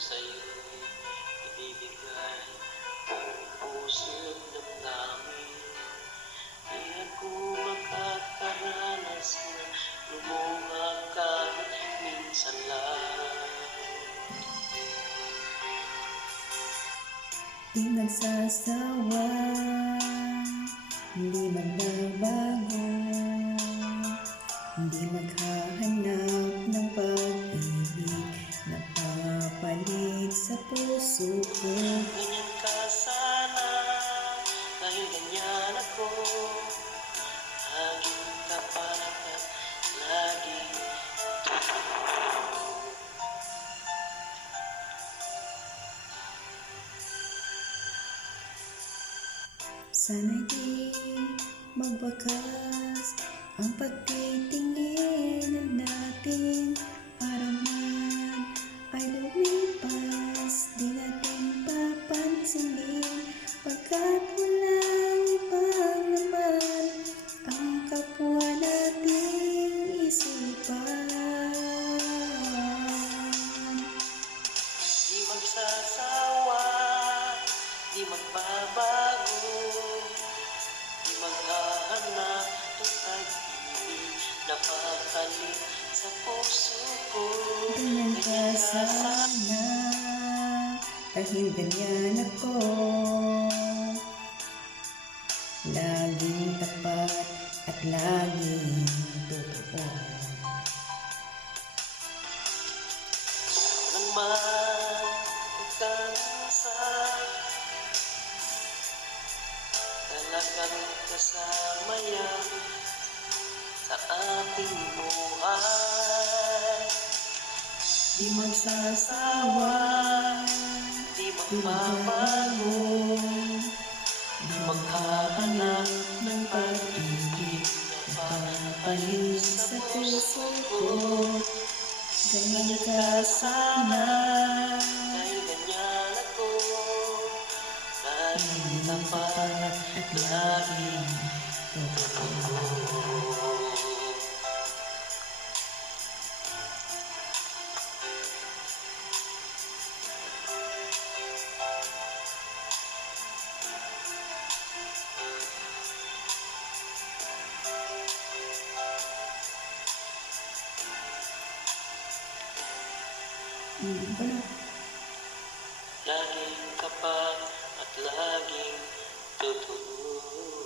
sa'yo'y ibibigay buong puso't damdamin. Di ako makakaranas na lumuha kahit minsan lang. Di nagsasawa, hindi magbabago, hindi maghahanap ng pag-ibig na papalit sa puso ko. Ganyan ka sana, dahil ganyan ako, laging tapat at laging Sana'y di magwakas ang pagtitingin natin. Para man ay lumipas, di natin papansinin, pagkat walang ibang naman ang kapwa nating isipan. di magsasawa, di magbabago, di maghahanap ng pag-ibig na papalit sa puso ko. Ganyan ka sana, dahil ganyan ako, laging tapat at laging totoo. Nang magkansay, talagang kasama yan sa ating buhay. Di magsasawa, Di di magbabago, magbabago, di maghahanap ng pag-ibig na papalit sa puso ko. ganyan ka sana, Dahil ganyan ako, laging tapat at laging totoo. Wala.